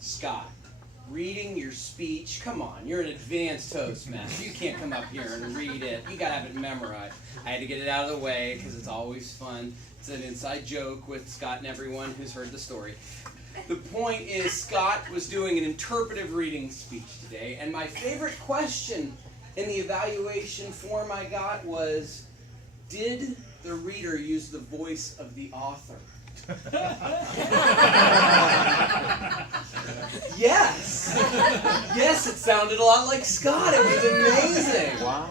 Scott, reading your speech, come on, you're an advanced Toastmaster. You can't come up here and read it. You gotta have it memorized. I had to get it out of the way because it's always fun. It's an inside joke with Scott and everyone who's heard the story. The point is, Scott was doing an interpretive reading speech today, and my favorite question in the evaluation form I got was, did the reader use the voice of the author? Yes! Yes, it sounded a lot like Scott. It was amazing. Wow.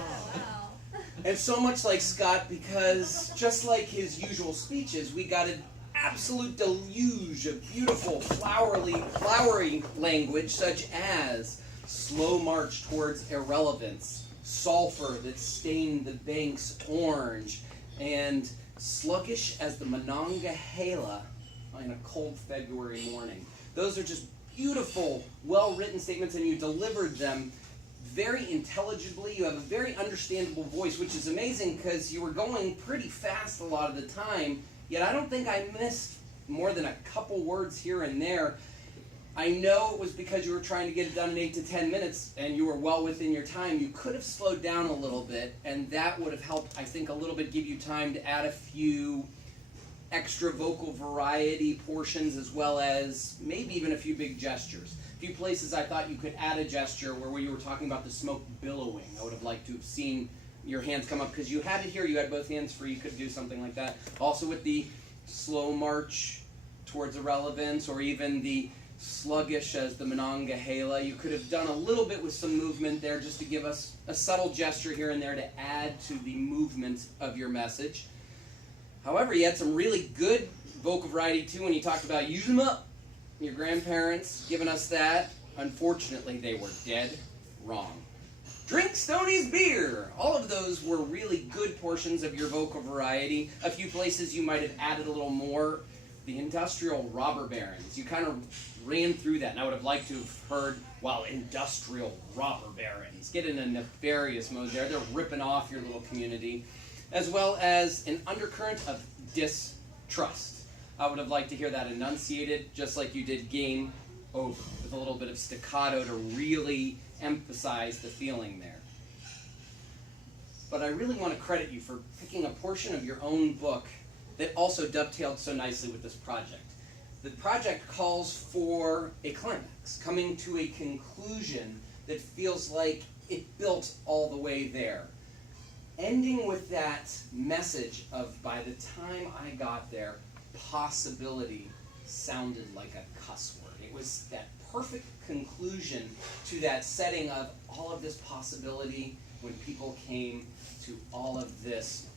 And so much like Scott because just like his usual speeches, we got an absolute deluge of beautiful, flowery language such as slow march towards irrelevance, sulfur that stained the banks orange, and sluggish as the Monongahela on a cold February morning. Those are just beautiful, well-written statements, and you delivered them very intelligibly. You have a very understandable voice, which is amazing because you were going pretty fast a lot of the time, yet I don't think I missed more than a couple words here and there. I know it was because you were trying to get it done in 8 to 10 minutes and you were well within your time. You could have slowed down a little bit, and that would have helped, I think, a little bit give you time to add a few extra vocal variety portions as well as maybe even a few big gestures. A few places I thought you could add a gesture where you were talking about the smoke billowing. I would have liked to have seen your hands come up because you had it here. You had both hands free. You could do something like that. Also with the slow march towards irrelevance, or even the sluggish as the Monongahela, you could have done a little bit with some movement there just to give us a subtle gesture here and there to add to the movement of your message. However, you had some really good vocal variety too when you talked about use them up. Your grandparents giving us that. Unfortunately, they were dead wrong. Drink Stoney's beer. All of those were really good portions of your vocal variety. A few places you might have added a little more. The industrial robber barons. You kind of ran through that, and I would have liked to have heard, wow, industrial robber barons. Get in a nefarious mode there. They're ripping off your little community. As well as an undercurrent of distrust. I would have liked to hear that enunciated, just like you did game over, with a little bit of staccato to really emphasize the feeling there. But I really want to credit you for picking a portion of your own book that also dovetailed so nicely with this project. The project calls for a climax, coming to a conclusion that feels like it built all the way there. Ending with that message of, by the time I got there, possibility sounded like a cuss word. It was that perfect conclusion to that setting of all of this possibility when people came to all of this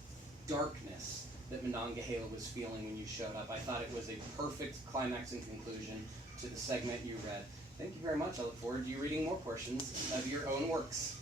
darkness that Monongahela was feeling when you showed up. I thought it was a perfect climax and conclusion to the segment you read. Thank you very much. I look forward to you reading more portions of your own works.